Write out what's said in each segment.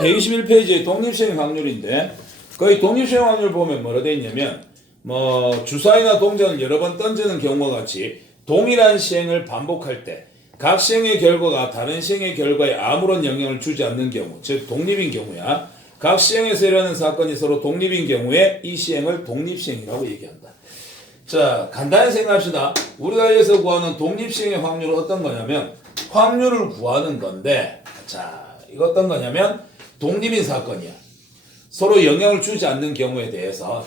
121페이지의 독립시행 확률인데 거의 독립시행 확률 보면 뭐라 돼 있냐면 주사위나 동전을 여러 번 던지는 경우와 같이 동일한 시행을 반복할 때 각 시행의 결과가 다른 시행의 결과에 아무런 영향을 주지 않는 경우, 즉 독립인 경우야. 각 시행에서 일어나는 사건이 서로 독립인 경우에 이 시행을 독립시행이라고 얘기한다. 자, 간단히 생각합시다. 우리가 여기서 구하는 독립시행의 확률은 어떤 거냐면 확률을 구하는 건데, 자, 이거 어떤 거냐면 독립인 사건이야. 서로 영향을 주지 않는 경우에 대해서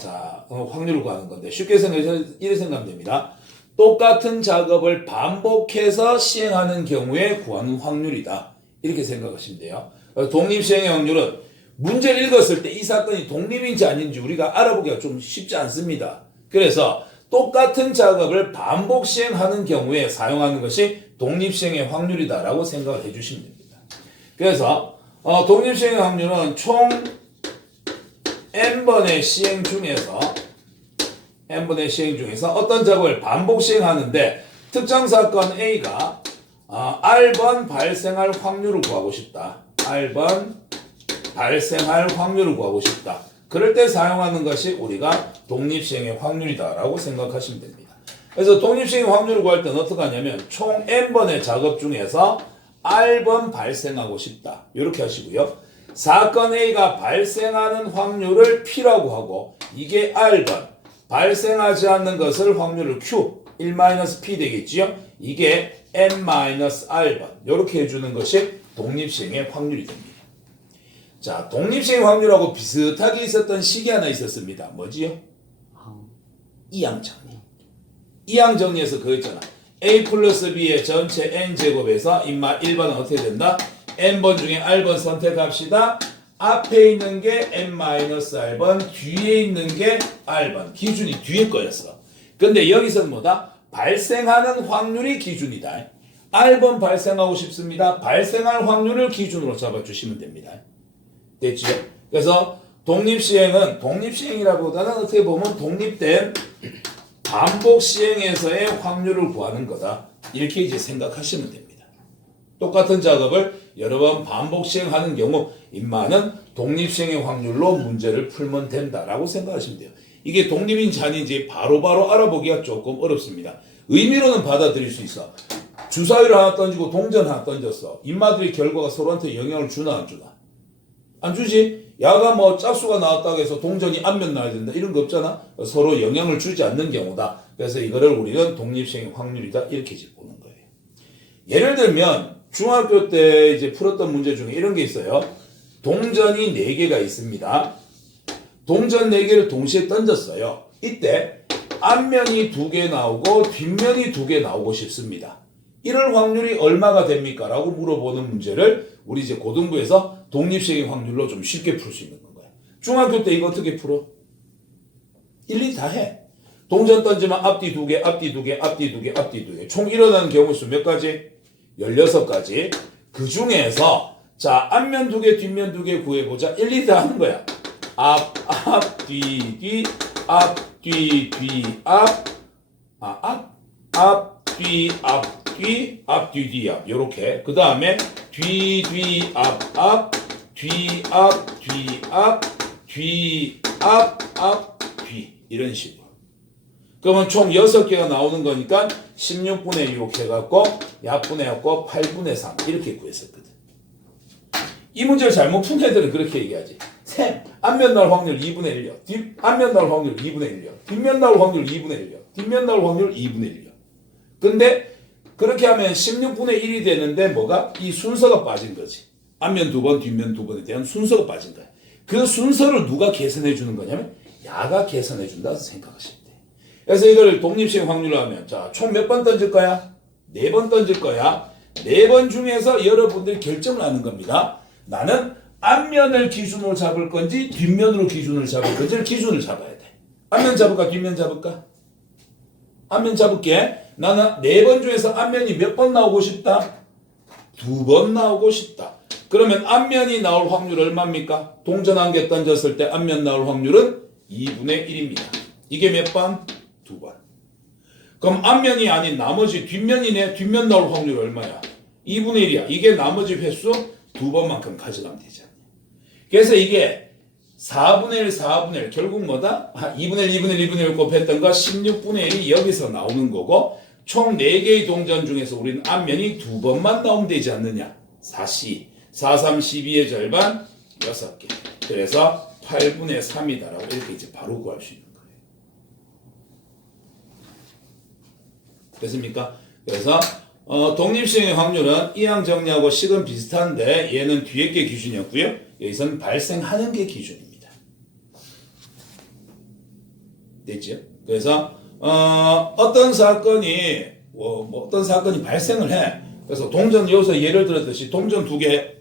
확률을 구하는 건데 쉽게 생각해서 이렇게 생각하면 됩니다. 똑같은 작업을 반복해서 시행하는 경우에 구하는 확률이다. 이렇게 생각하시면 돼요. 독립시행의 확률은 문제를 읽었을 때 이 사건이 독립인지 아닌지 우리가 알아보기가 좀 쉽지 않습니다. 그래서 똑같은 작업을 반복 시행하는 경우에 사용하는 것이 독립시행의 확률이다라고 생각을 해주시면 됩니다. 그래서 독립시행의 확률은 총 n번의 시행 중에서 어떤 작업을 반복 시행하는데 특정 사건 A가 R번 발생할 확률을 구하고 싶다. R번 발생할 확률을 구하고 싶다. 그럴 때 사용하는 것이 우리가 독립시행의 확률이다라고 생각하시면 됩니다. 그래서 독립시행의 확률을 구할 때는 어떻게 하냐면 총 n번의 작업 중에서 R번 발생하고 싶다. 이렇게 하시고요. 사건 A가 발생하는 확률을 P라고 하고 이게 R번 발생하지 않는 것을 확률을 Q 1-P 되겠지요. 이게 N-R번 이렇게 해주는 것이 독립시행의 확률이 됩니다. 자, 독립시행 확률하고 비슷하게 있었던 식이 하나 있었습니다. 뭐지요? 이항정리. 이항정리에서 그거 있잖아. A 플러스 B의 전체 N제곱에서 1번은 어떻게 된다? N번 중에 R번 선택합시다. 앞에 있는 게 N-R번, 뒤에 있는 게 R번. 기준이 뒤에 거였어. 근데 여기서는 뭐다? 발생하는 확률이 기준이다. R번 발생하고 싶습니다. 발생할 확률을 기준으로 잡아주시면 됩니다. 됐죠? 그래서 독립시행은 독립시행이라기보다는 어떻게 보면 독립된 반복 시행에서의 확률을 구하는 거다. 이렇게 이제 생각하시면 됩니다. 똑같은 작업을 여러 번 반복 시행하는 경우 인마는 독립시행의 확률로 문제를 풀면 된다라고 생각하시면 돼요. 이게 독립인지 아닌지 바로바로 알아보기가 조금 어렵습니다. 의미로는 받아들일 수 있어. 주사위를 하나 던지고 동전 하나 던졌어. 인마들의 결과가 서로한테 영향을 주나 안 주나? 안 주지? 야가 짝수가 나왔다고 해서 동전이 앞면 나야 된다 이런 거 없잖아. 서로 영향을 주지 않는 경우다. 그래서 이거를 우리는 독립시행의 확률이다 이렇게 보는 거예요. 예를 들면 중학교 때 이제 풀었던 문제 중에 이런 게 있어요. 동전이 4개가 있습니다. 동전 4개를 동시에 던졌어요. 이때 앞면이 2개 나오고 뒷면이 2개 나오고 싶습니다. 이럴 확률이 얼마가 됩니까? 라고 물어보는 문제를 우리 이제 고등부에서 독립시행의 확률로 좀 쉽게 풀 수 있는 거야. 중학교 때 이거 어떻게 풀어? 일일이 다 해. 동전 던지면 앞뒤 2개, 앞뒤 2개, 앞뒤 2개, 앞뒤 2개. 총 일어나는 경우 수 몇 가지? 16가지. 그 중에서 앞면 2개, 뒷면 2개 구해보자. 일일이 다 하는 거야. 앞, 뒤, 뒤, 앞, 뒤, 뒤, 앞, 뒤, 앞, 뒤, 앞, 뒤, 뒤, 앞. 요렇게. 그 다음에 뒤, 앞, 뒤, 앞, 뒤, 앞, 뒤, 앞, 뒤. 이런 식으로. 그러면 총 6개가 나오는 거니까 16분의 6 해갖고 약분해 갖고 8분의 3 이렇게 구했었거든. 이 문제를 잘못 푼 애들은 그렇게 얘기하지. 쌤, 앞면 나올 확률 2분의 1요. 앞면 나올 확률 2분의 1요. 뒷면 나올 확률 2분의 1요. 뒷면 나올 확률 2분의 1요. 근데 그렇게 하면 16분의 1이 되는데 뭐가? 이 순서가 빠진 거지. 앞면 2번, 뒷면 2번에 대한 순서가 빠진 거야. 그 순서를 누가 계산해 주는 거냐면 야가 계산해 준다고 생각하시면 돼. 그래서 이걸 독립시행 확률로 하면 총 몇 번 던질 거야? 4번 던질 거야. 4번 중에서 여러분들이 결정을 하는 겁니다. 나는 앞면을 기준으로 잡을 건지 뒷면으로 기준을 잡을 건지를 기준을 잡아야 돼. 앞면 잡을까 뒷면 잡을까? 앞면 잡을게. 나는 4번 중에서 앞면이 몇 번 나오고 싶다? 2번 나오고 싶다. 그러면 앞면이 나올 확률 얼마입니까? 동전 1개 던졌을 때 앞면 나올 확률은 2분의 1입니다. 이게 몇 번? 2번. 그럼 앞면이 아닌 나머지 뒷면이네. 뒷면 나올 확률 얼마야? 2분의 1이야. 이게 나머지 횟수 2번만큼 가져가면 되잖아. 그래서 이게 4분의 1, 4분의 1 결국 뭐다? 2분의 1, 2분의 1, 2분의 1 곱했던 거 16분의 1이 여기서 나오는 거고 총 4개의 동전 중에서 우리는 앞면이 2번만 나오면 되지 않느냐? 4C, 4, 3, 12의 절반 6개. 그래서 8분의 3이다라고 이렇게 이제 바로 구할 수 있는 거예요. 됐습니까? 그래서 독립시행의 확률은 이항 정리하고 식은 비슷한데 얘는 뒤에 게 기준이었고요. 여기서는 발생하는 게 기준입니다. 됐죠? 그래서 어떤 사건이 어떤 사건이 발생을 해. 그래서 동전 여기서 예를 들었듯이 동전 두 개,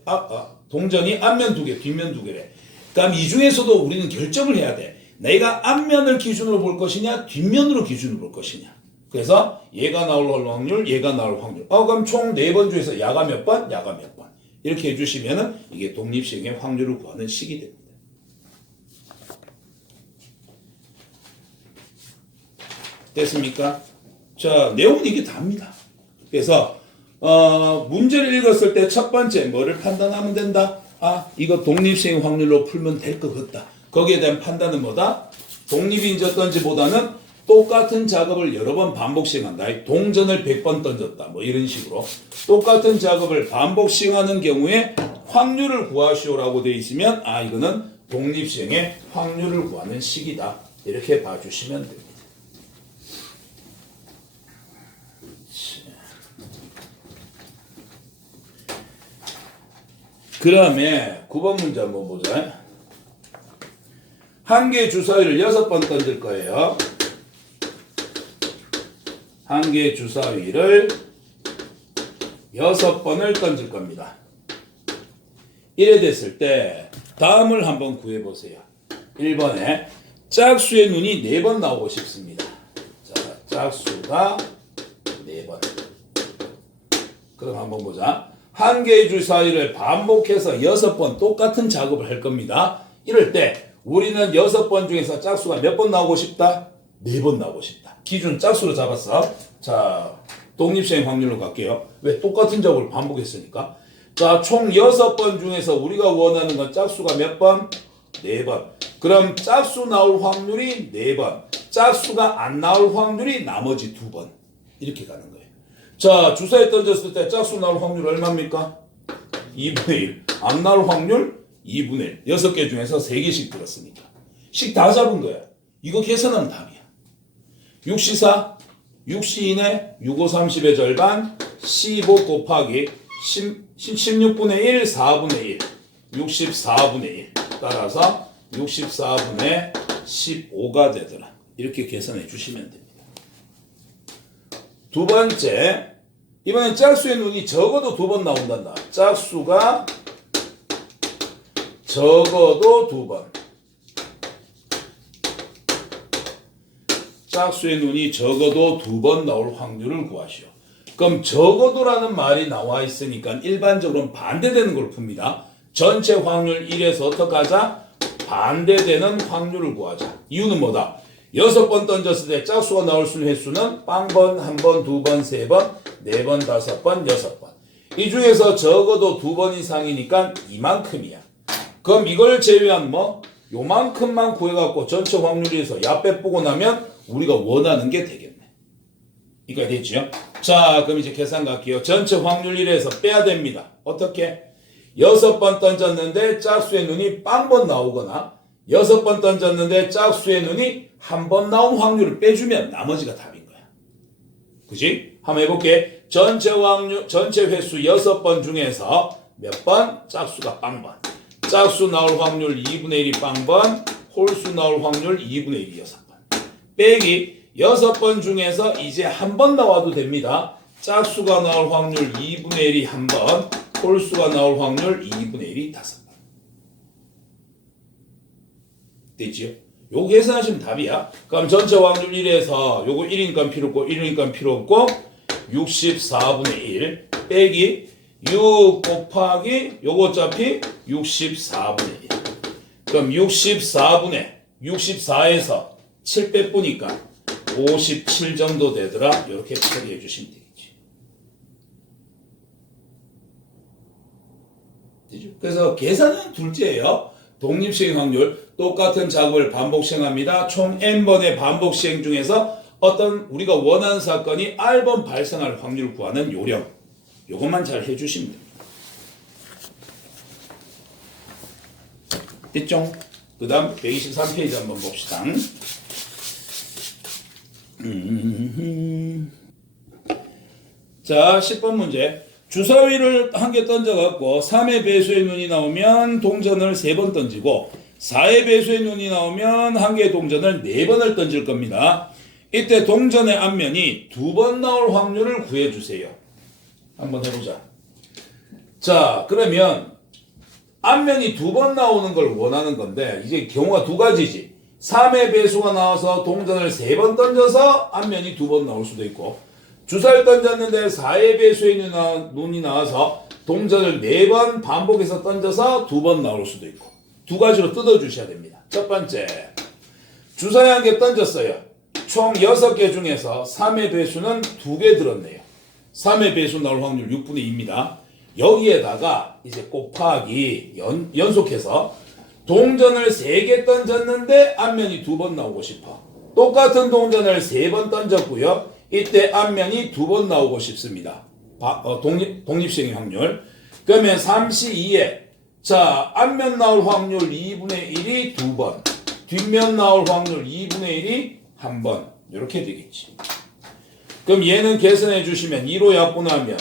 동전이 앞면 두 개, 뒷면 두 개래. 그럼 이 중에서도 우리는 결정을 해야 돼. 내가 앞면을 기준으로 볼 것이냐, 뒷면으로 기준으로 볼 것이냐. 그래서 얘가 나올 확률, 얘가 나올 확률. 그럼 총 4번 중에서 야가 몇 번, 야가 몇 번. 이렇게 해주시면은 이게 독립시행의 확률을 구하는 식이 됩니다. 됐습니까? 자, 내용은 이게 답니다. 그래서 문제를 읽었을 때 첫 번째 뭐를 판단하면 된다? 이거 독립시행 확률로 풀면 될 것 같다. 거기에 대한 판단은 뭐다? 독립인지 어떤지보다는 똑같은 작업을 여러 번 반복 시행한다. 동전을 100번 던졌다. 뭐 이런 식으로 똑같은 작업을 반복 시행하는 경우에 확률을 구하시오라고 되어 있으면 이거는 독립시행의 확률을 구하는 식이다. 이렇게 봐주시면 됩니다. 그 다음에 9번 문제 한번 보자. 한 개의 주사위를 6번 던질 거예요. 한 개의 주사위를 6번을 던질 겁니다. 이래 됐을 때 다음을 한번 구해보세요. 1번에 짝수의 눈이 4번 나오고 싶습니다. 자, 짝수가 4번. 그럼 한번 보자. 한 개의 주사위를 반복해서 6번 똑같은 작업을 할 겁니다. 이럴 때 우리는 6번 중에서 짝수가 몇 번 나오고 싶다? 4번 나오고 싶다. 기준 짝수로 잡았어. 자, 독립시행 확률로 갈게요. 왜? 똑같은 작업을 반복했으니까. 자, 총 6번 중에서 우리가 원하는 건 짝수가 몇 번? 4번. 그럼 짝수 나올 확률이 4번. 짝수가 안 나올 확률이 나머지 2번. 이렇게 가는 거예요. 자, 주사위 던졌을 때 짝수 나올 확률 얼마입니까? 2분의 1. 안 나올 확률 2분의 1. 6개 중에서 3개씩 들었으니까. 식 다 잡은 거야. 이거 계산하면 답이야. 6C4, 6C2네, 6, 5, 30의 절반, 15 곱하기 16분의 1, 4분의 1, 64분의 1. 따라서 64분의 15가 되더라. 이렇게 계산해 주시면 됩니다. 두 번째, 이번엔 짝수의 눈이 적어도 2번 나온단다. 짝수가 적어도 2번. 짝수의 눈이 적어도 2번 나올 확률을 구하시오. 그럼 적어도라는 말이 나와 있으니까 일반적으로는 반대되는 걸 풉니다. 전체 확률 1에서 어떻게 하자? 반대되는 확률을 구하자. 이유는 뭐다? 6번 던졌을 때 짝수가 나올 수 있는 횟수는 빵번, 1번, 2번, 3번, 4번, 5번, 6번. 이 중에서 적어도 2번 이상이니까 이만큼이야. 그럼 이걸 제외한 요만큼만 구해갖고 전체 확률에서 야 빼보고 나면 우리가 원하는 게 되겠네. 이거 됐죠? 자, 그럼 이제 계산 갈게요. 전체 확률 1에서 빼야 됩니다. 어떻게? 6번 던졌는데 짝수의 눈이 빵번 나오거나 6번 던졌는데 짝수의 눈이 한 번 나온 확률을 빼주면 나머지가 답인 거야. 그지? 한번 해볼게. 전체 횟수 6번 중에서 몇 번? 짝수가 빵번. 짝수 나올 확률 2분의 1이 빵번, 홀수 나올 확률 2분의 1이 6번. 빼기 6번 중에서 이제 한 번 나와도 됩니다. 짝수가 나올 확률 2분의 1이 한 번, 홀수가 나올 확률 2분의 1이 5번. 됐지요? 요거 계산하시면 답이야. 그럼 전체 확률 1에서 요거 1이니까 필요 없고 1이니까 필요 없고 64분의 1 빼기 6 곱하기 요거 어차피 64분의 1. 그럼 64에서 7 빼보니까 57 정도 되더라. 이렇게 처리해 주시면 되겠지. 되죠? 그래서 계산은 둘째예요. 독립시행 확률 똑같은 작업을 반복 시행합니다. 총 n번의 반복 시행 중에서 어떤 우리가 원하는 사건이 R번 발생할 확률을 구하는 요령. 요것만 잘 해주시면 됩니다. 됐죠? 그 다음 123페이지 한번 봅시다. 자, 10번 문제. 주사위를 한 개 던져갖고 3의 배수의 눈이 나오면 동전을 3번 던지고 4의 배수의 눈이 나오면 한 개의 동전을 4번을 던질 겁니다. 이때 동전의 앞면이 2번 나올 확률을 구해주세요. 한번 해보자. 자, 그러면 앞면이 2번 나오는 걸 원하는 건데 이제 경우가 두 가지지. 3의 배수가 나와서 동전을 3번 던져서 앞면이 2번 나올 수도 있고 주사를 던졌는데 4의 배수의 눈이 나와서 동전을 4번 반복해서 던져서 2번 나올 수도 있고 두 가지로 뜯어주셔야 됩니다. 첫 번째, 주사위 한 개 던졌어요. 총 6개 중에서 3의 배수는 2개 들었네요. 3의 배수 나올 확률 6분의 2입니다. 여기에다가 이제 곱하기 연속해서 동전을 3개 던졌는데 앞면이 2번 나오고 싶어. 똑같은 동전을 3번 던졌고요. 이때 앞면이 2번 나오고 싶습니다. 독립시행의 확률. 그러면 3C2에 자, 앞면 나올 확률 2분의 1이 2번, 뒷면 나올 확률 2분의 1이 1번. 이렇게 되겠지. 그럼 얘는 계산해 주시면 2로 약분하면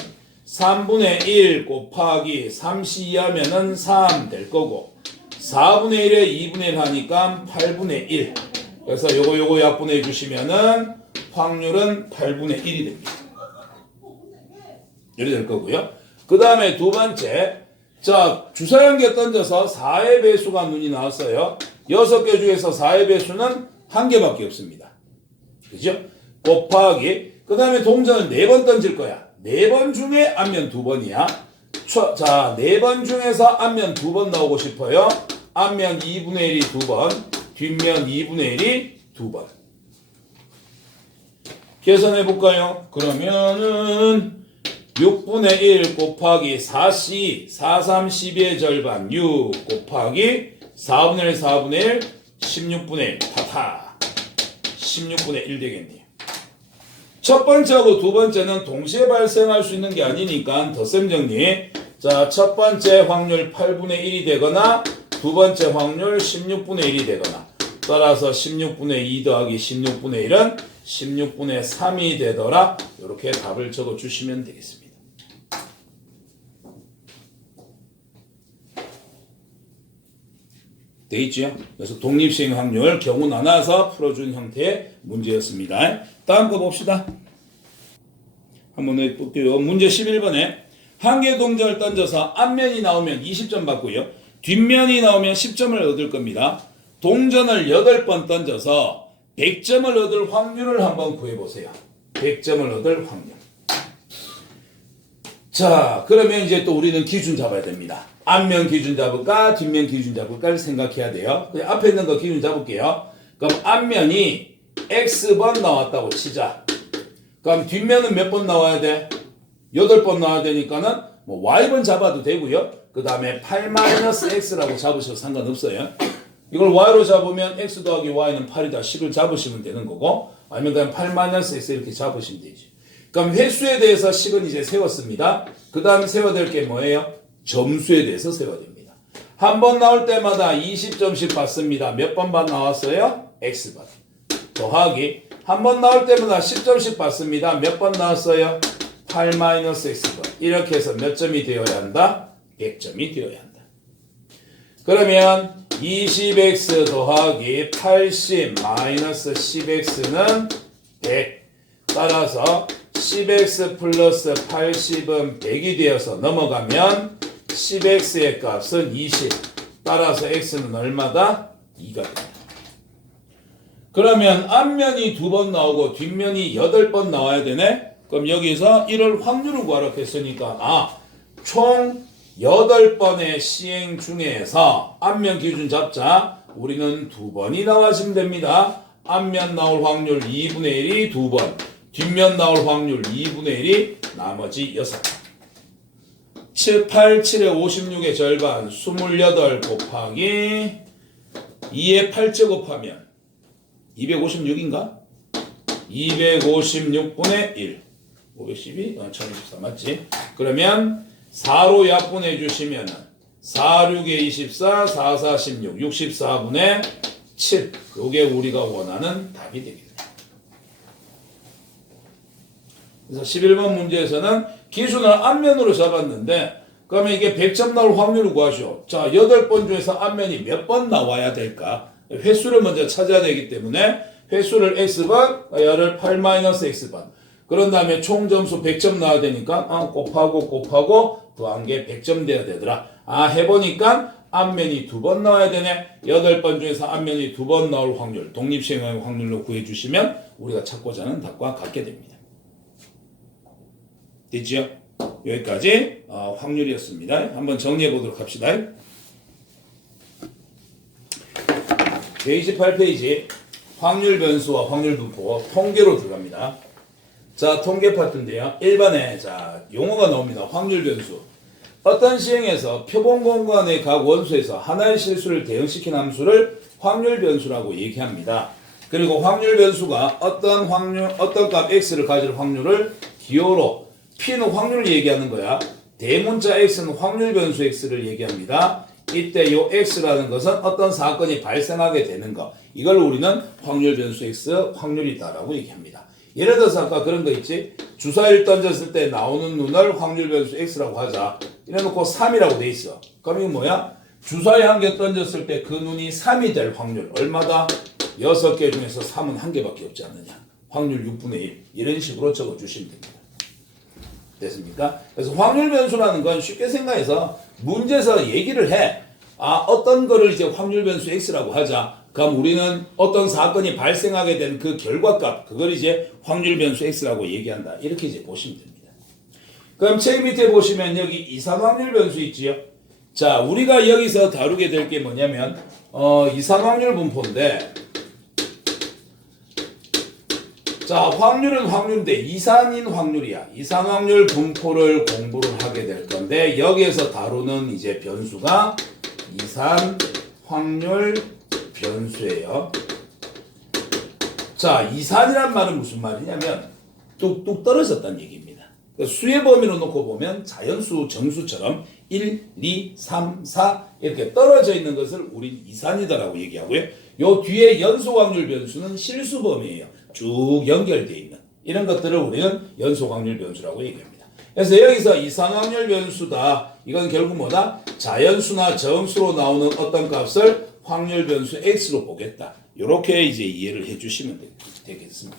3분의 1 곱하기 3C2 하면은 3 될 거고 4분의 1에 2분의 1 하니까 8분의 1. 그래서 요거 약분해 주시면은 확률은 8분의 1이 됩니다. 이렇게 될 거고요. 그 다음에 두 번째, 자, 주사위 한 개 던져서 4의 배수가 눈이 나왔어요. 6개 중에서 4의 배수는 한 개밖에 없습니다. 그죠? 곱하기, 그 다음에 동전을 4번 던질 거야. 4번 중에 앞면 2번이야. 자, 4번 중에서 앞면 2번 나오고 싶어요. 앞면 2분의 1이 2번, 뒷면 2분의 1이 2번. 계산해 볼까요? 그러면은 6분의 1 곱하기 4C, 4, 3, 12의 절반 6 곱하기 4분의 1, 4분의 1, 16분의 1, 타타. 16분의 1 되겠네요. 첫 번째하고 두 번째는 동시에 발생할 수 있는 게 아니니까 덧셈 정리. 자, 첫 번째 확률 8분의 1이 되거나 두 번째 확률 16분의 1이 되거나 따라서 16분의 2 더하기 16분의 1은 16분의 3이 되더라. 이렇게 답을 적어 주시면 되겠습니다. 되겠죠? 그래서 독립시행 확률 경우 나눠서 풀어준 형태의 문제였습니다. 다음 거 봅시다. 한번 해볼게요. 문제 11번에 한 개 동전을 던져서 앞면이 나오면 20점 받고요. 뒷면이 나오면 10점을 얻을 겁니다. 동전을 8번 던져서 100점을 얻을 확률을 한번 구해보세요. 100점을 얻을 확률. 자, 그러면 이제 또 우리는 기준 잡아야 됩니다. 앞면 기준 잡을까, 뒷면 기준 잡을까를 생각해야 돼요. 그냥 앞에 있는 거 기준 잡을게요. 그럼 앞면이 X번 나왔다고 치자. 그럼 뒷면은 몇 번 나와야 돼? 8번 나와야 되니까는 뭐 Y번 잡아도 되고요. 그 다음에 8-X라고 잡으셔도 상관없어요. 이걸 Y로 잡으면 X 더하기 Y는 8이다. 10을 잡으시면 되는 거고, 아니면 그냥 8-X 이렇게 잡으시면 되지. 그럼 횟수에 대해서 식은 이제 세웠습니다. 그 다음에 세워야 될 게 뭐예요? 점수에 대해서 세워야 됩니다. 한 번 나올 때마다 20점씩 받습니다. 몇 번 나왔어요? X번. 더하기, 한 번 나올 때마다 10점씩 받습니다. 몇 번 나왔어요? 8-X번. 이렇게 해서 몇 점이 되어야 한다? 100점이 되어야 한다. 그러면 20x 더하기 80-10x는 100. 따라서 10x 플러스 80은 100이 되어서 넘어가면 10x의 값은 20. 따라서 x는 얼마다? 2가 됩니다. 그러면 앞면이 2번 나오고 뒷면이 8번 나와야 되네? 그럼 여기서 이럴 확률을 구하라 했으니까 총 8번의 시행 중에서 앞면 기준 잡자. 우리는 2번이 나와주면 됩니다. 앞면 나올 확률 2분의 1이 2번, 뒷면 나올 확률 2분의 1이 나머지 6번. 8, 7의 56의 절반 28 곱하기 2의 8제 곱하면 256인가? 256분의 1 512? 1024 맞지? 그러면 4로 약분해 주시면은 4, 6에 24, 4, 4, 16 64분의 7 요게 우리가 원하는 답이 되겠네요. 그래서 11번 문제에서는 기준을 앞면으로 잡았는데 그러면 이게 100점 나올 확률을 구하시오. 자, 8번 중에서 앞면이 몇 번 나와야 될까? 횟수를 먼저 찾아야 되기 때문에 횟수를 x번, 열을 8-x번. 그런 다음에 총 점수 100점 나와야 되니까 곱하고 더한 게 100점 돼야 되더라. 해보니까 앞면이 2번 나와야 되네. 8번 중에서 앞면이 2번 나올 확률, 독립시행의 확률로 구해주시면 우리가 찾고자 하는 답과 같게 됩니다. 됐지요? 여기까지 확률이었습니다. 한번 정리해 보도록 합시다. 128페이지 확률 변수와 확률 분포 통계로 들어갑니다. 자, 통계 파트인데요. 1번에 자 용어가 나옵니다. 확률 변수. 어떤 시행에서 표본 공간의 각 원소에서 하나의 실수를 대응시킨 함수를 확률 변수라고 얘기합니다. 그리고 확률 변수가 어떤 값 x를 가질 확률을 기호로 P는 확률을 얘기하는 거야. 대문자 X는 확률 변수 X를 얘기합니다. 이때 요 X라는 것은 어떤 사건이 발생하게 되는 거. 이걸 우리는 확률 변수 X, 확률이다라고 얘기합니다. 예를 들어서 아까 그런 거 있지? 주사위를 던졌을 때 나오는 눈을 확률 변수 X라고 하자. 이래놓고 3이라고 돼 있어. 그럼 이거 뭐야? 주사위 한 개 던졌을 때 그 눈이 3이 될 확률. 얼마다? 6개 중에서 3은 한 개밖에 없지 않느냐. 확률 6분의 1. 이런 식으로 적어주시면 됩니다. 됐습니까? 그래서 확률 변수라는 건 쉽게 생각해서 문제에서 얘기를 해. 어떤 거를 이제 확률 변수 X라고 하자. 그럼 우리는 어떤 사건이 발생하게 된 그 결과값, 그걸 이제 확률 변수 X라고 얘기한다. 이렇게 이제 보시면 됩니다. 그럼 책 밑에 보시면 여기 이상 확률 변수 있지요? 자, 우리가 여기서 다루게 될 게 뭐냐면, 이상 확률 분포인데, 자, 확률은 확률인데 이산인 확률이야. 이산 확률 분포를 공부를 하게 될 건데 여기에서 다루는 이제 변수가 이산 확률 변수예요. 자, 이산이란 말은 무슨 말이냐면 뚝뚝 떨어졌다는 얘기입니다. 수의 범위로 놓고 보면 자연수, 정수처럼 1, 2, 3, 4 이렇게 떨어져 있는 것을 우린 이산이다라고 얘기하고요. 요 뒤에 연속 확률 변수는 실수 범위예요. 쭉 연결되어 있는 이런 것들을 우리는 연속 확률 변수라고 얘기합니다. 그래서 여기서 이상 확률 변수다. 이건 결국 뭐다? 자연수나 정수로 나오는 어떤 값을 확률 변수 X로 보겠다. 이렇게 이제 이해를 해주시면 되겠습니다.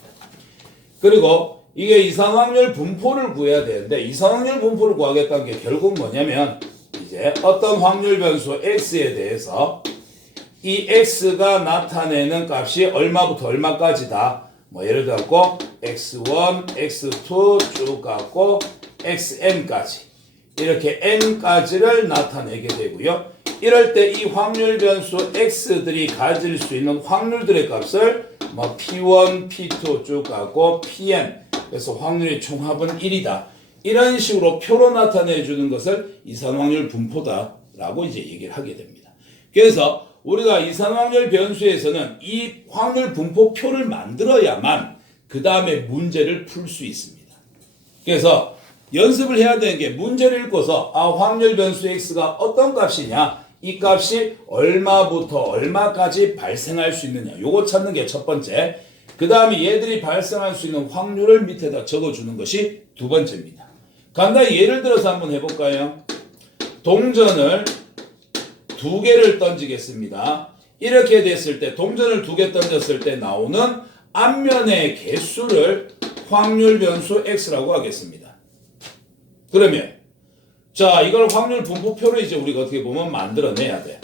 그리고 이게 이상 확률 분포를 구해야 되는데 이상 확률 분포를 구하겠다는 게 결국 뭐냐면 이제 어떤 확률 변수 X에 대해서 이 X가 나타내는 값이 얼마부터 얼마까지다. 뭐 예를 들어 x1, x2 쭉 갖고 xn까지 이렇게 n까지를 나타내게 되고요. 이럴 때 이 확률 변수 x들이 가질 수 있는 확률들의 값을 뭐 p1, p2 쭉 갖고 pn 그래서 확률의 총합은 1이다. 이런 식으로 표로 나타내 주는 것을 이산확률 분포다라고 이제 얘기를 하게 됩니다. 그래서 우리가 이산확률 변수에서는 이 확률 분포표를 만들어야만 그 다음에 문제를 풀 수 있습니다. 그래서 연습을 해야 되는 게 문제를 읽고서 확률 변수 x가 어떤 값이냐 이 값이 얼마부터 얼마까지 발생할 수 있느냐 요거 찾는 게 첫 번째. 그 다음에 얘들이 발생할 수 있는 확률을 밑에다 적어주는 것이 두 번째입니다. 간단히 예를 들어서 한번 해볼까요? 동전을 2개를 던지겠습니다. 이렇게 됐을 때 동전을 2개 던졌을 때 나오는 앞면의 개수를 확률 변수 x라고 하겠습니다. 그러면 자 이걸 확률 분포표로 이제 우리가 어떻게 보면 만들어내야 돼.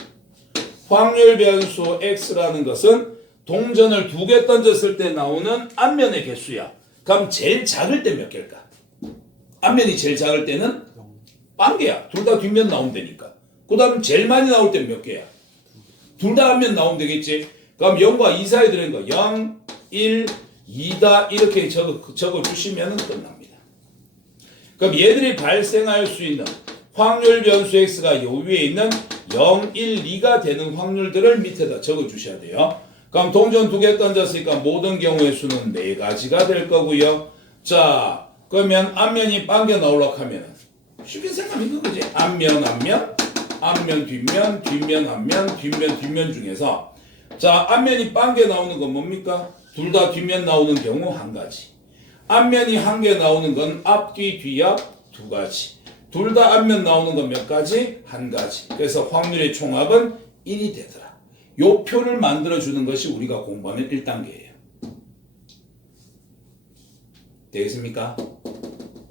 확률 변수 x라는 것은 동전을 2개 던졌을 때 나오는 앞면의 개수야. 그럼 제일 작을 때 몇 개일까? 앞면이 제일 작을 때는 0개야. 둘 다 뒷면 나오면 되니까. 그 다음 제일 많이 나올 때는 몇 개야? 둘 다 앞면 나오면 되겠지? 그럼 0과 2 사이에 들어있는 거 0, 1, 2다 이렇게 적어주시면 끝납니다. 그럼 얘들이 발생할 수 있는 확률 변수 x가 요 위에 있는 0, 1, 2가 되는 확률들을 밑에다 적어 주셔야 돼요. 그럼 동전 2개 던졌으니까 모든 경우의 수는 4가지가 될 거고요. 자, 그러면 앞면이 빵겨 나오려고 하면 쉽게 생각하면 그거지. 앞면, 뒷면, 뒷면, 앞면, 뒷면 중에서 자, 앞면이 빵개 나오는 건 뭡니까? 둘 다 뒷면 나오는 경우 한 가지. 앞면이 한 개 나오는 건 앞뒤, 뒤앞 2가지. 둘 다 앞면 나오는 건 몇 가지? 한 가지. 그래서 확률의 총합은 1이 되더라. 요 표를 만들어주는 것이 우리가 공부하는 1단계예요. 되겠습니까?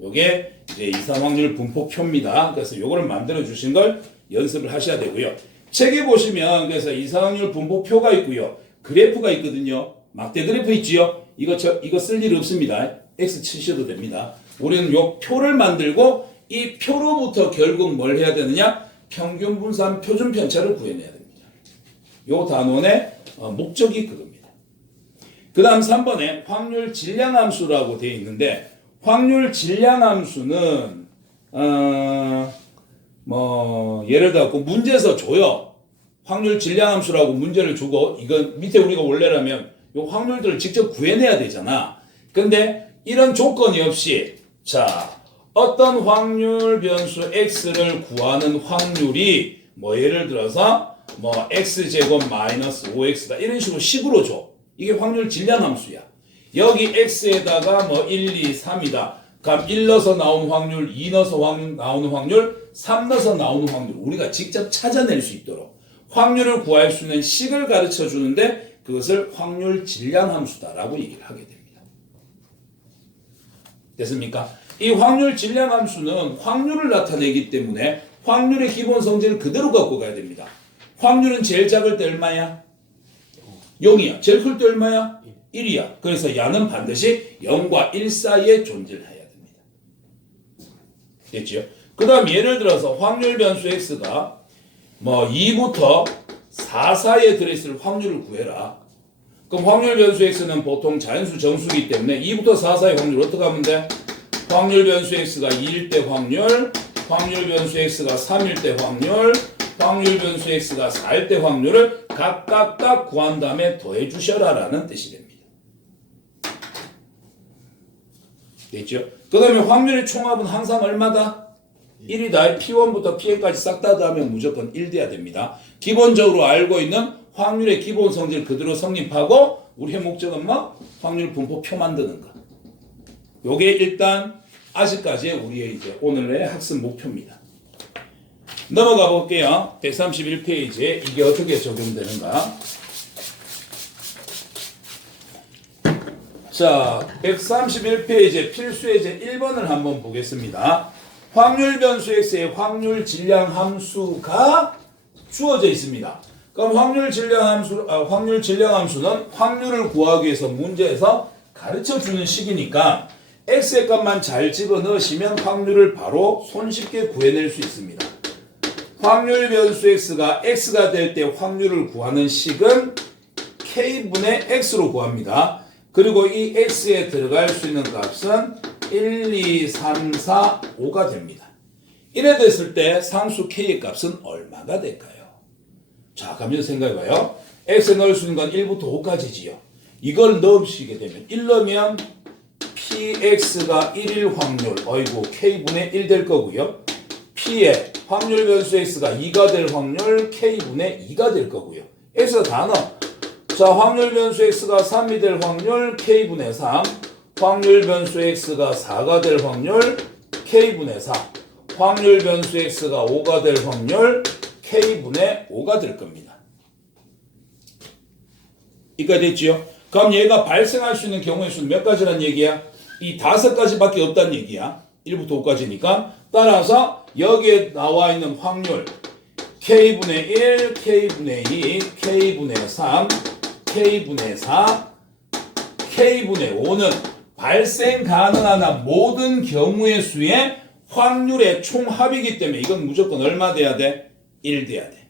요게 이제 이상확률 분포표입니다. 그래서 요거를 만들어주신 걸 연습을 하셔야 되고요. 책에 보시면 그래서 이상확률 분포표가 있고요. 그래프가 있거든요. 막대 그래프 있지요? 이거 쓸 일 없습니다. X 치셔도 됩니다. 우리는 요 표를 만들고 이 표로부터 결국 뭘 해야 되느냐? 평균 분산 표준 편차를 구해내야 됩니다. 요 단원의 목적이 그겁니다. 그 다음 3번에 확률 질량 함수라고 되어 있는데 확률 질량 함수는 예를 들어 문제에서 줘요. 확률 질량 함수라고 문제를 주고 이건 밑에 우리가 원래라면 요 확률들을 직접 구해내야 되잖아. 근데 이런 조건이 없이 자 어떤 확률 변수 x를 구하는 확률이 예를 들어서 x제곱 마이너스 5x다 이런 식으로 줘. 이게 확률 질량 함수야. 여기 x에다가 1, 2, 3이다. 그럼 1 넣어서 나오는 확률, 2 넣어서 나오는 확률, 3 넣어서 나오는 확률 우리가 직접 찾아낼 수 있도록 확률을 구할 수 있는 식을 가르쳐 주는데 그것을 확률 질량 함수다라고 얘기를 하게 됩니다. 됐습니까? 이 확률 질량 함수는 확률을 나타내기 때문에 확률의 기본 성질을 그대로 갖고 가야 됩니다. 확률은 제일 작을 때 얼마야? 0이야. 제일 클 때 얼마야? 1이야. 그래서 야는 반드시 0과 1 사이에 존재를 해야 됩니다. 됐죠? 그 다음 예를 들어서 확률 변수 x가 2부터 4 사이에 들어있을 확률을 구해라. 그럼 확률 변수 x는 보통 자연수 정수이기 때문에 2부터 4 사이 확률 어떻게 하면 돼? 확률 변수 x가 2일 때 확률, 확률 변수 x가 3일 때 확률, 확률 변수 x가 4일 때 확률을 각각 구한 다음에 더해 주셔라 라는 뜻이 됩니다. 됐죠? 그 다음에 확률의 총합은 항상 얼마다? 1이다. P1부터 Pn까지 싹 다 더하면 무조건 1 돼야 됩니다. 기본적으로 알고 있는 확률의 기본 성질 그대로 성립하고 우리의 목적은 확률 분포표 만드는 거. 요게 일단 아직까지의 우리의 이제 오늘의 학습 목표입니다. 넘어가 볼게요. 131페이지에 이게 어떻게 적용되는가. 자, 131페이지에 필수예제 1번을 한번 보겠습니다. 확률 변수 x의 확률 질량 함수가 주어져 있습니다. 그럼 확률 질량 함수는 확률을 구하기 위해서 문제에서 가르쳐 주는 식이니까 x의 값만 잘 집어넣으시면 확률을 바로 손쉽게 구해낼 수 있습니다. 확률 변수 x가 x가 될 때 확률을 구하는 식은 k분의 x로 구합니다. 그리고 이 x에 들어갈 수 있는 값은 1, 2, 3, 4, 5가 됩니다. 이래 됐을 때 상수 k의 값은 얼마가 될까요? 자, 그러면 생각해봐요. x에 넣을 수 있는 건 1부터 5까지지요. 이걸 넣으시게 되면 1 넣으면 px가 1일 확률, k분의 1 될 거고요. p의 확률 변수 x가 2가 될 확률, k분의 2가 될 거고요. x가 다 넣어. 자, 확률 변수 x가 3이 될 확률, k분의 3. 확률 변수 x가 4가 될 확률, k분의 4. 확률 변수 x가 5가 될 확률, k분의 5가 될 겁니다. 이까지 됐지요? 그럼 얘가 발생할 수 있는 경우의 수는 몇 가지란 얘기야? 이 5가지밖에 없다는 얘기야. 1부터 5가지니까. 따라서 여기에 나와 있는 확률 k분의 1, k분의 2, k분의 3, k분의 4, k분의 5는 발생 가능한 모든 경우의 수의 확률의 총합이기 때문에 이건 무조건 얼마 돼야 돼? 1 돼야 돼.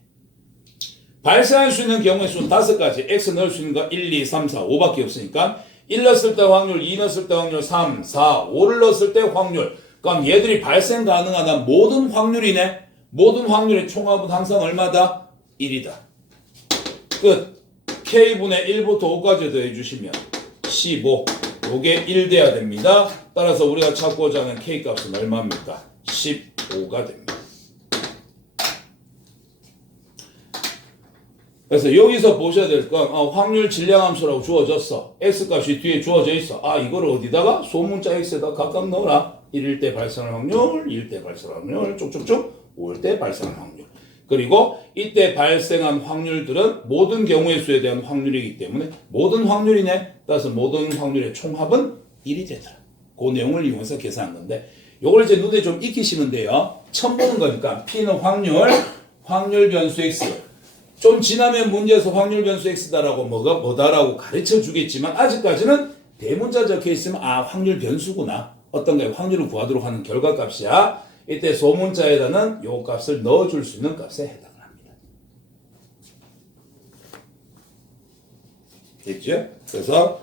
발생할 수 있는 경우의 수는 5가지. x 넣을 수 있는 거 1, 2, 3, 4, 5밖에 없으니까 1 넣었을 때 확률, 2 넣었을 때 확률, 3, 4, 5를 넣었을 때 확률. 그럼 얘들이 발생 가능한 모든 확률이네. 모든 확률의 총합은 항상 얼마다? 1이다. 끝. K분의 1부터 5까지 더해주시면 15. 요게 1 돼야 됩니다. 따라서 우리가 찾고자 하는 K값은 얼마입니까? 15가 됩니다. 그래서 여기서 보셔야 될 건 확률 질량함수라고 주어졌어. X값이 뒤에 주어져 있어. 이거를 어디다가? 소문자 X에다 각각 넣어라. 1일 때 발생할 확률, 2일 때 발생할 확률, 쭉쭉쭉 5일 때 발생할 확률. 그리고 이때 발생한 확률들은 모든 경우의 수에 대한 확률이기 때문에 모든 확률이네. 따라서 모든 확률의 총합은 1이 되더라. 그 내용을 이용해서 계산한 건데 요걸 이제 눈에 좀 익히시면 돼요. 처음 보는 거니까 P는 확률 변수 X. 좀 지나면 문제에서 확률 변수 X다라고 뭐다라고 가르쳐 주겠지만 아직까지는 대문자 적혀 있으면 확률 변수구나. 어떤가요? 확률을 구하도록 하는 결과값이야. 이때 소문자에다는 요 값을 넣어줄 수 있는 값에 해당을 합니다. 됐죠? 그래서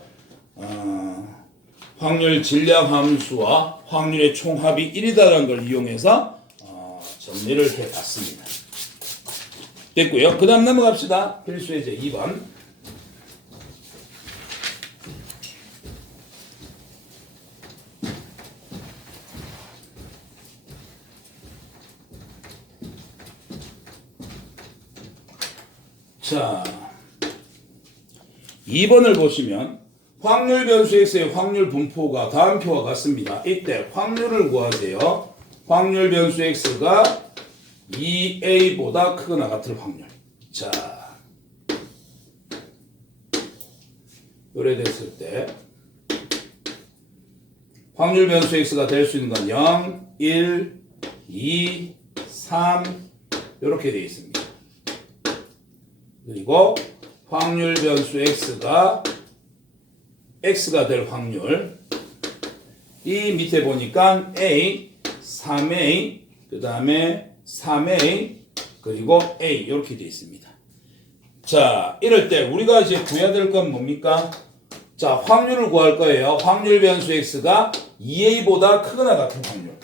확률 질량 함수와 확률의 총합이 1이다라는 걸 이용해서 정리를 해봤습니다. 됐고요. 그 다음 넘어갑시다. 필수예제 2번. 자, 2번을 보시면 확률 변수 X의 확률 분포가 다음 표와 같습니다. 이때 확률을 구하세요. 확률 변수 X가 2A보다 크거나 같을 확률. 자, 요래 됐을 때 확률 변수 X가 될 수 있는 건 0, 1, 2, 3 이렇게 되어 있습니다. 그리고 확률 변수 X가 될 확률 이 밑에 보니까 A, 3A, 그 다음에 3A 그리고 A 이렇게 되어 있습니다. 자, 이럴 때 우리가 이제 구해야 될 건 뭡니까? 자, 확률을 구할 거예요. 확률 변수 X가 2A보다 크거나 같은 확률.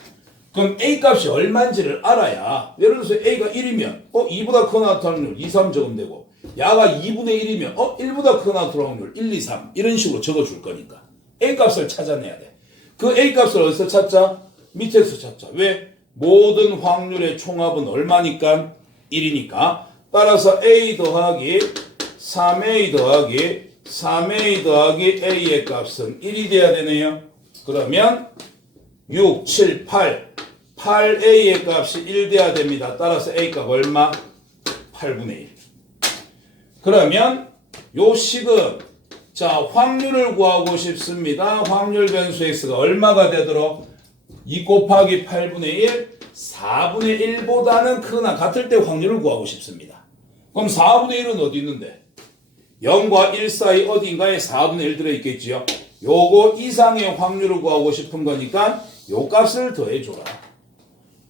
그럼 A 값이 얼마인지를 알아야, 예를 들어서 A가 1이면 2보다 크거나 같은 확률 2, 3 적으면 되고, 야가 2분의 1이면 1보다 크거나 같은 확률 1, 2, 3 이런 식으로 적어줄 거니까 A 값을 찾아내야 돼. 그 A 값을 어디서 찾자? 밑에서 찾자. 왜? 모든 확률의 총합은 얼마니까? 1이니까. 따라서 A 더하기 3A 더하기 3A 더하기 A의 값은 1이 돼야 되네요. 그러면 6, 7, 8A의 값이 1 돼야 됩니다. 따라서 A 값 얼마? 8분의 1. 그러면 요 식은 자, 확률을 구하고 싶습니다. 확률 변수 X가 얼마가 되도록 2 곱하기 8분의 1, 4분의 1보다는 크거나 같을 때 확률을 구하고 싶습니다. 그럼 4분의 1은 어디 있는데? 0과 1 사이 어딘가에 4분의 1 들어있겠지요. 요거 이상의 확률을 구하고 싶은 거니까 요 값을 더해줘라.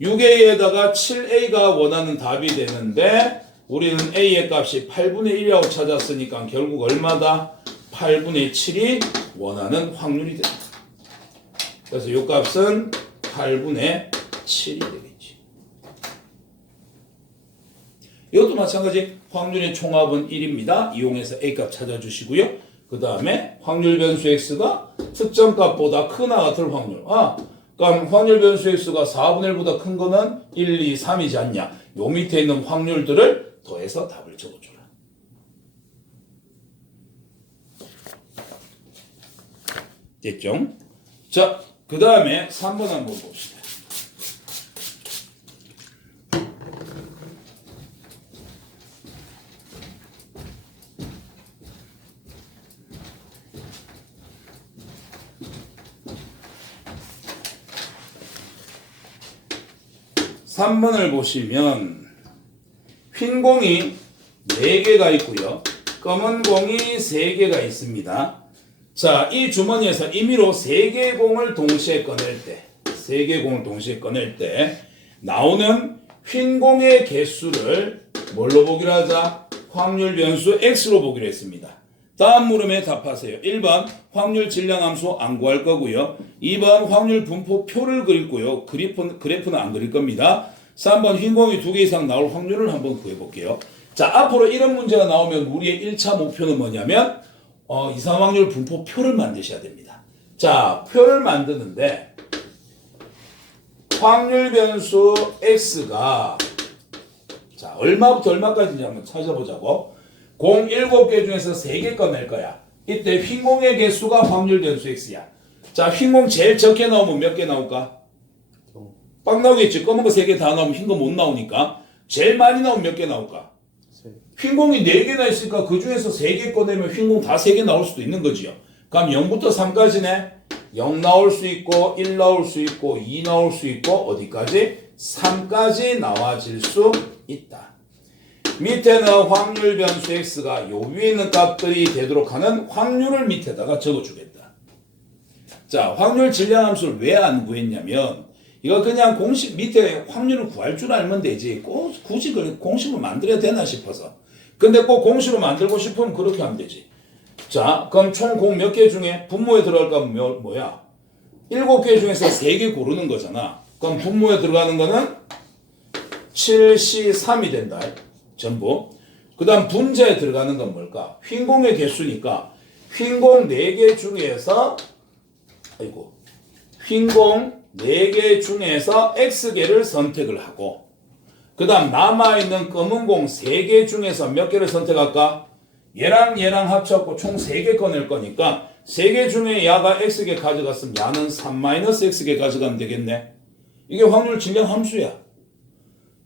6A에다가 7A가 원하는 답이 되는데 우리는 A의 값이 8분의 1이라고 찾았으니까 결국 얼마다? 8분의 7이 원하는 확률이 된다. 그래서 이 값은 8분의 7이 되겠지. 이것도 마찬가지 확률의 총합은 1입니다. 이용해서 A값 찾아주시고요. 그 다음에 확률 변수 X가 특정 값보다 크거나 같을 확률. 그럼 확률 변수 X가 4분의 1보다 큰 거는 1, 2, 3이지 않냐. 요 밑에 있는 확률들을 더해서 답을 적어줘라. 됐죠? 자, 그 다음에 3번 한번 봅시다. 삼 번을 보시면 흰 공이 4개가 있고요. 검은 공이 3개가 있습니다. 자, 이 주머니에서 임의로 3개의 공을 동시에 꺼낼 때 나오는 흰 공의 개수를 뭘로 보기로 하자? 확률 변수 X로 보기로 했습니다. 다음 물음에 답하세요. 1번 확률 질량 함수 안 구할 거고요. 2번 확률 분포표를 그릴 거요. 그래프는 안 그릴 겁니다. 3번 흰 공이 2개 이상 나올 확률을 한번 구해볼게요. 자, 앞으로 이런 문제가 나오면 우리의 1차 목표는 뭐냐면 이상 확률 분포표를 만드셔야 됩니다. 자, 표를 만드는데 확률 변수 x가 자, 얼마부터 얼마까지인지 한번 찾아보자고. 공 7개 중에서 3개 꺼낼 거야. 이때 흰 공의 개수가 확률 변수 x야. 자, 흰 공 제일 적게 나오면 몇 개 나올까? 빵 나오겠지. 검은 거 3개 다 나오면 흰 거 못 나오니까. 제일 많이 나오면 몇 개 나올까? 흰 공이 4개나 있으니까 그 중에서 3개 꺼내면 흰 공 다 3개 나올 수도 있는 거지요. 그럼 0부터 3까지네. 0 나올 수 있고 1 나올 수 있고 2 나올 수 있고 어디까지? 3까지 나와질 수 있다. 밑에는 확률 변수 x가 요 위에 있는 값들이 되도록 하는 확률을 밑에다가 적어주겠다. 자, 확률 질량 함수를 왜 안 구했냐면 이거 그냥 공식 밑에 확률을 구할 줄 알면 되지 굳이 공식을 만들어야 되나 싶어서. 근데 꼭 공식으로 만들고 싶으면 그렇게 하면 되지. 자, 그럼 총 공 몇 개 중에 분모에 들어갈 값은 뭐야? 7개 중에서 3개 고르는 거잖아. 그럼 분모에 들어가는 거는 7C3이 된다. 전부. 그 다음 분자에 들어가는 건 뭘까? 흰 공의 개수니까 흰 공 4개 중에서 흰 공 4개 중에서 X개를 선택을 하고 그 다음 남아있는 검은 공 3개 중에서 몇 개를 선택할까? 얘랑 합쳐갖고 총 3개 꺼낼 거니까 3개 중에 야가 X개 가져갔으면 야는 3-X개 가져가면 되겠네. 이게 확률 질량 함수야.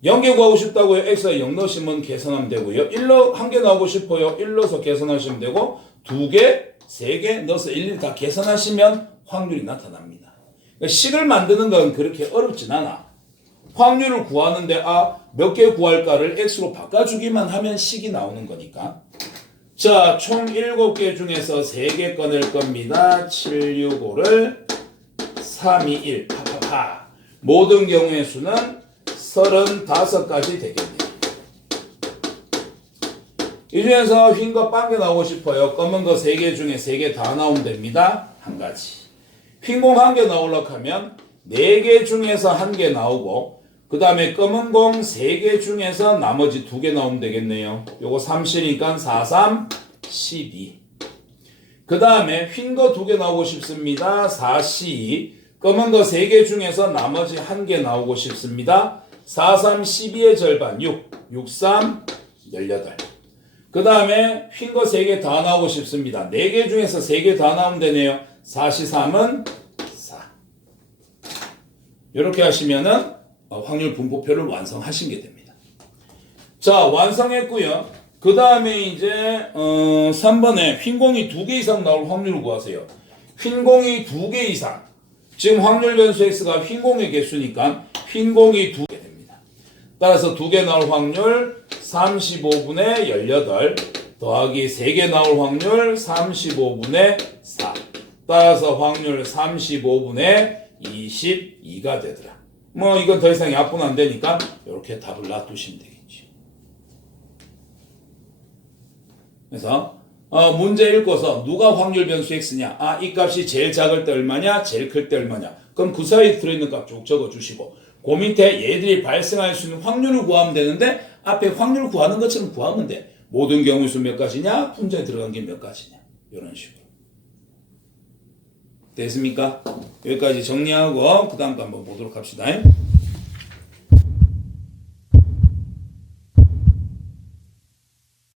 0개 구하고 싶다고요. X에 0 넣으시면 계산하면 되고요. 1로 한 개 나오고 싶어요. 1 넣어서 계산하시면 되고 2개, 3개 넣어서 일일이 다 계산하시면 확률이 나타납니다. 그러니까 식을 만드는 건 그렇게 어렵진 않아. 확률을 구하는데 몇 개 구할까를 X로 바꿔주기만 하면 식이 나오는 거니까. 자, 총 7개 중에서 3개 꺼낼 겁니다. 7, 6, 5를 3, 2, 1 파파파. 모든 경우의 수는 35가지 되겠네요. 이 중에서 흰 거 빵개 나오고 싶어요. 검은 거 3개 중에 3개 다 나오면 됩니다. 한 가지. 흰 공 1개 나오려고 하면 4개 중에서 1개 나오고 그 다음에 검은 공 3개 중에서 나머지 2개 나오면 되겠네요. 요거 3시니까 4, 3, 12. 그 다음에 흰 거 2개 나오고 싶습니다. 4C. 검은 거 3개 중에서 나머지 1개 나오고 싶습니다. 4, 3, 12의 절반 6, 6, 3, 18. 그 다음에 흰 거 3개 다 나오고 싶습니다. 4개 중에서 3개 다 나오면 되네요. 4시 3은 4. 이렇게 하시면은 확률 분포표를 완성하신 게 됩니다. 자, 완성했고요. 그 다음에 이제 3번에 흰 공이 2개 이상 나올 확률을 구하세요. 흰 공이 2개 이상. 지금 확률 변수 x가 흰 공의 개수니까 흰 공이 2개 됩니다. 따라서 2개 나올 확률 35분의 18 더하기 3개 나올 확률 35분의 4. 따라서 확률 35분의 22가 되더라. 뭐 이건 더 이상 약분 안 되니까 이렇게 답을 놔두시면 되겠지. 그래서 문제 읽고서 누가 확률 변수 x냐? 이 값이 제일 작을 때 얼마냐? 제일 클 때 얼마냐? 그럼 그 사이에 들어있는 값 쭉 적어주시고 그 밑에 얘들이 발생할 수 있는 확률을 구하면 되는데 앞에 확률을 구하는 것처럼 구하면 돼. 모든 경우의 수 몇 가지냐? 분자에 들어간 게 몇 가지냐? 이런 식으로. 됐습니까? 여기까지 정리하고 그 다음 거 한번 보도록 합시다.